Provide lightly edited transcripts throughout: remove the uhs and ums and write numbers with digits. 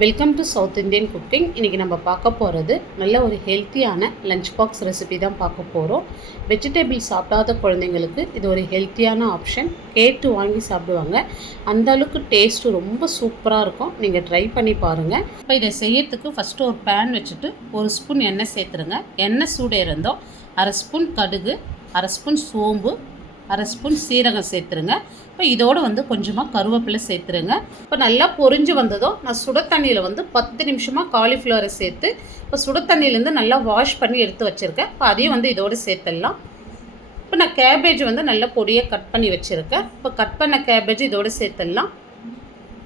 Welcome to south Indian cooking. இன்றைக்கி நம்ம பார்க்க போகிறது நல்ல ஒரு ஹெல்த்தியான லஞ்ச் பாக்ஸ் ரெசிபி தான் பார்க்க போகிறோம். வெஜிடபிள் சாப்பிடாத குழந்தைங்களுக்கு இது ஒரு ஹெல்த்தியான ஆப்ஷன். கேட்டு வாங்கி சாப்பிடுவாங்க. அந்த அளவுக்கு டேஸ்ட்டு ரொம்ப சூப்பராக இருக்கும். நீங்கள் ட்ரை பண்ணி பாருங்கள். இப்போ இதை செய்யறதுக்கு ஃபஸ்ட்டு ஒரு பேன் வச்சுட்டு ஒரு ஸ்பூன் எண்ணெய் சேர்த்துருங்க. எண்ணெய் சூடு இருந்தோம், அரை ஸ்பூன் கடுகு, அரை ஸ்பூன் சோம்பு, அரை ஸ்பூன் சீரகம் சேர்த்துருங்க. இப்போ இதோடு கொஞ்சமாக கருவேப்பிலை சேர்த்துருங்க. இப்போ நல்லா பொரிஞ்சு வந்ததும் நான் சுட தண்ணியில் 10 நிமிஷமாக காலிஃப்ளவரை சேர்த்து இப்போ சுட தண்ணியிலேருந்து நல்லா வாஷ் பண்ணி எடுத்து வச்சுருக்கேன். இப்போ அதையும் இதோடு சேர்த்துடலாம். இப்போ நான் கேபேஜ் நல்லா பொடியாக கட் பண்ணி வச்சுருக்கேன். இப்போ கட் பண்ண கேபேஜ் இதோடு சேர்த்துடலாம்.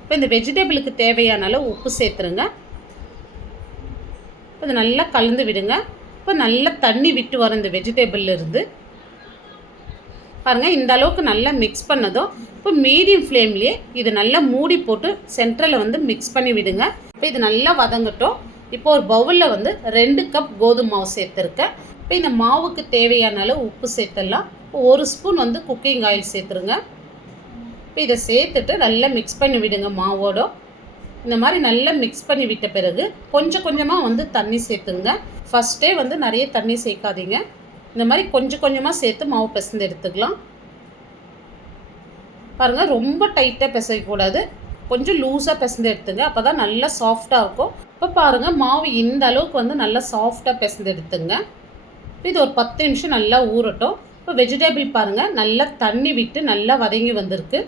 இப்போ இந்த வெஜிடபிளுக்கு தேவையான அளவு உப்பு சேர்த்துருங்க. இது நல்லா கலந்து விடுங்க. இப்போ நல்லா தண்ணி விட்டு வர இந்த வெஜிடபிள்லேருந்து பாருங்கள், இந்த அளவுக்கு நல்லா மிக்ஸ் பண்ணதும் இப்போ மீடியம் ஃப்ளேம்லேயே இது நல்லா மூடி போட்டு சென்டரில் மிக்ஸ் பண்ணி விடுங்க. இப்போ இது நல்லா வதங்கட்டும். இப்போ ஒரு பவுலில் 2 கப் கோதுமை மாவு சேர்த்துருக்கேன். இப்போ இந்த மாவுக்கு தேவையான அளவு உப்பு சேர்த்துடலாம். இப்போ 1 ஸ்பூன் குக்கிங் ஆயில் சேர்த்துருங்க. இப்போ இதை சேர்த்துட்டு நல்லா மிக்ஸ் பண்ணி விடுங்க. மாவோட இந்த மாதிரி நல்லா மிக்ஸ் பண்ணி விட்ட பிறகு கொஞ்சம் கொஞ்சமாக தண்ணி சேர்த்துங்க. ஃபஸ்ட்டே நிறைய தண்ணி சேர்க்காதீங்க. இந்த மாதிரி கொஞ்சம் கொஞ்சமாக சேர்த்து மாவு பிசைந்து எடுத்துக்கலாம். பாருங்கள், ரொம்ப டைட்டாக பிசைக்கக்கூடாது, கொஞ்சம் லூஸாக பிசைந்து எடுத்துங்க. அப்போ தான் நல்லா சாஃப்டாக இருக்கும். இப்போ பாருங்கள், மாவு இந்த அளவுக்கு நல்லா சாஃப்டாக பிசைந்து எடுத்துங்க. இது ஒரு 10 நிமிஷம் நல்லா ஊறட்டும். இப்போ வெஜிடபிள் பாருங்கள், நல்லா தண்ணி விட்டு நல்லா வதங்கி வந்திருக்கு.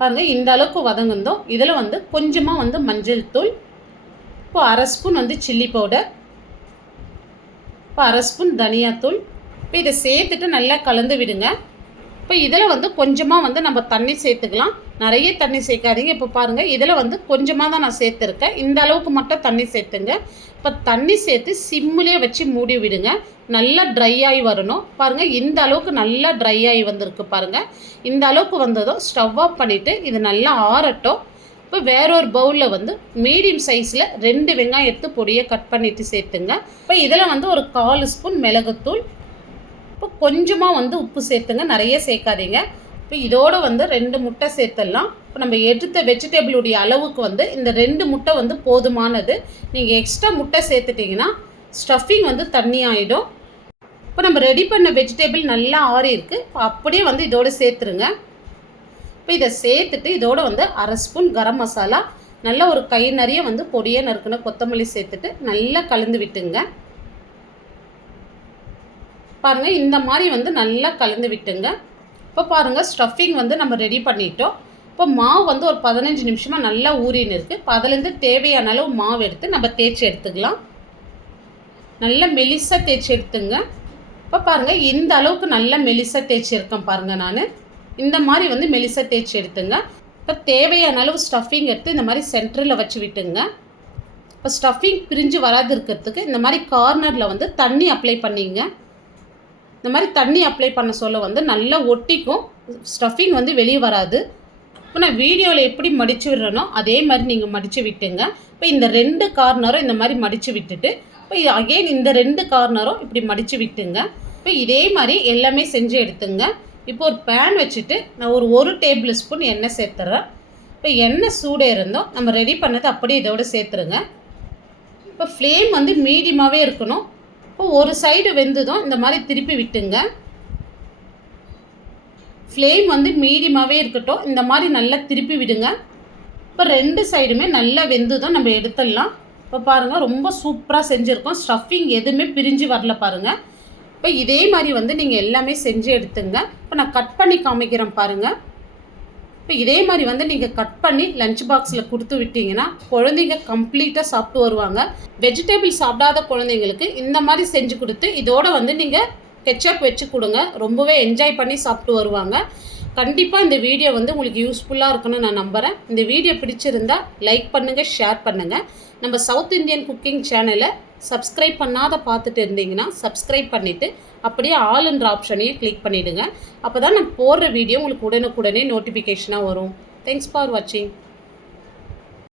பாருங்கள், இந்த அளவுக்கு வதங்குந்தோம். இதில் கொஞ்சமாக மஞ்சள் தூள், இப்போ அரை ஸ்பூன் சில்லி பவுடர், இப்போ அரை ஸ்பூன் தனியாத்தூள். இப்போ இதை சேர்த்துட்டு நல்லா கலந்து விடுங்க. இப்போ இதில் கொஞ்சமாக நம்ம தண்ணி சேர்த்துக்கலாம். நிறைய தண்ணி சேர்க்காதீங்க. இப்போ பாருங்கள், இதில் கொஞ்சமாக தான் நான் சேர்த்துருக்கேன். இந்த அளவுக்கு மட்டும் தண்ணி சேர்த்துங்க. இப்போ தண்ணி சேர்த்து சிம்மிலே வச்சு மூடி விடுங்க. நல்லா ட்ரை ஆகி வரணும். பாருங்கள், இந்த அளவுக்கு நல்லா ட்ரை ஆகி வந்திருக்கு. பாருங்கள், இந்த அளவுக்கு வந்ததும் ஸ்டவ் ஆஃப் பண்ணிவிட்டு இது நல்லா ஆறட்டும். இப்போ வேறொரு பவுலில் மீடியம் சைஸில் 2 வெங்காயம் எடுத்து பொடியை கட் பண்ணிவிட்டு சேர்த்துங்க. இப்போ இதில் ஒரு 1/4 ஸ்பூன் மிளகுத்தூள், இப்போ கொஞ்சமாக உப்பு சேர்த்துங்க, நிறைய சேர்க்காதீங்க. இப்போ இதோடு 2 முட்டை சேர்த்துடலாம். இப்போ நம்ம எடுத்த வெஜிடபிளுடைய அளவுக்கு இந்த 2 முட்டை போதுமானது. நீங்கள் எக்ஸ்ட்ரா முட்டை சேர்த்துட்டிங்கன்னா ஸ்டஃபிங் தண்ணி ஆகிடும். இப்போ நம்ம ரெடி பண்ண வெஜிடபிள் நல்லா ஆறி இருக்குது. இப்போ அப்படியே இதோடு சேர்த்துருங்க. இப்போ இதை சேர்த்துட்டு இதோடு அரை ஸ்பூன் கரம் மசாலா, நல்லா ஒரு கை நிறைய பொடியை நறுக்குன கொத்தமல்லி சேர்த்துட்டு நல்லா கலந்து விட்டுங்க. பாருங்கள், இந்த மாதிரி நல்லா கலந்து விட்டுங்க. இப்போ பாருங்கள், ஸ்டஃபிங் நம்ம ரெடி பண்ணிட்டோம். இப்போ மாவு ஒரு 15 நிமிஷமாக நல்லா ஊறின்னு இருக்குது. இப்போ அதுலேருந்து தேவையான அளவு மாவு எடுத்து நம்ம தேய்ச்சி எடுத்துக்கலாம். நல்லா மெலிசாக தேய்ச்சி எடுத்துங்க. இப்போ பாருங்கள், இந்த அளவுக்கு நல்லா மெலிசாக தேய்ச்சி இருக்கேன். பாருங்கள், நான் இந்த மாதிரி மெலிசாக தேய்ச்சி எடுத்துங்க. இப்போ தேவையான அளவு ஸ்டஃபிங் எடுத்து இந்த மாதிரி சென்டரில் வச்சு விட்டுங்க. இப்போ ஸ்டஃபிங் பிரிஞ்சு வராது இருக்கிறதுக்கு இந்த மாதிரி கார்னரில் தண்ணி அப்ளை பண்ணிங்க. இந்த மாதிரி தண்ணி அப்ளை பண்ண சொல்ல நல்லா ஒட்டிக்கும், ஸ்டஃபிங் வெளியே வராது. இப்போ நான் வீடியோவில் எப்படி மடித்து விடுறேனோ அதே மாதிரி நீங்கள் மடித்து விட்டுங்க. இப்போ இந்த 2 கார்னரும் இந்த மாதிரி மடித்து விட்டுட்டு இப்போ அகெயின் இந்த 2 கார்னரும் இப்படி மடித்து விட்டுங்க. இப்போ இதே மாதிரி எல்லாமே செஞ்சு எடுத்துங்க. இப்போ ஒரு பேன் வச்சுட்டு நான் ஒரு டேபிள் ஸ்பூன் எண்ணெய் சேர்த்துறேன். இப்போ எண்ணெய் சூடே இருந்தோம், நம்ம ரெடி பண்ணது அப்படியே இதோடு சேர்த்துருங்க. இப்போ ஃப்ளேம் மீடியமாகவே இருக்கணும். இப்போ ஒரு சைடு வெந்ததும் இந்த மாதிரி திருப்பி விட்டுங்க. ஃப்ளேம் மீடியமாகவே இருக்கட்டும். இந்த மாதிரி நல்லா திருப்பி விடுங்க. இப்போ 2 சைடுமே நல்லா வெந்ததும் நம்ம எடுத்துடலாம். இப்போ பாருங்கள், ரொம்ப சூப்பராக செஞ்சுருக்கோம். ஸ்டஃபிங் எதுவுமே பிரிஞ்சு வரல. பாருங்கள், இப்போ இதே மாதிரி நீங்கள் எல்லாமே செஞ்சு எடுத்துங்க. இப்போ நான் கட் பண்ணி காமிக்கிறேன் பாருங்கள். இப்போ இதே மாதிரி நீங்கள் கட் பண்ணி லஞ்ச் பாக்ஸில் கொடுத்து விட்டிங்கன்னா குழந்தைங்க கம்ப்ளீட்டாக சாப்பிட்டு வருவாங்க. வெஜிடபிள் சாப்பிடாத குழந்தைங்களுக்கு இந்த மாதிரி செஞ்சு கொடுத்து இதோடு நீங்கள் கெச்சப் வச்சு கொடுங்க. ரொம்பவே என்ஜாய் பண்ணி சாப்பிட்டு வருவாங்க. கண்டிப்பாக இந்த வீடியோ உங்களுக்கு யூஸ்ஃபுல்லாக இருக்குன்னு நான் நம்புகிறேன். இந்த வீடியோ பிடிச்சிருந்தா லைக் பண்ணுங்கள், ஷேர் பண்ணுங்கள். நம்ம சவுத் இந்தியன் குக்கிங் சேனலை சப்ஸ்கிரைப் பண்ணாத பார்த்துட்டு இருந்தீங்கன்னா சப்ஸ்கிரைப் பண்ணிவிட்டு அப்படியே ஆல்ன்ற ஆப்ஷனையும் கிளிக் பண்ணிவிடுங்க. அப்போ தான் நான் போடுற வீடியோ உங்களுக்கு உடனுக்குடனே நோட்டிஃபிகேஷனாக வரும். தேங்க்ஸ் ஃபார் வாட்சிங்.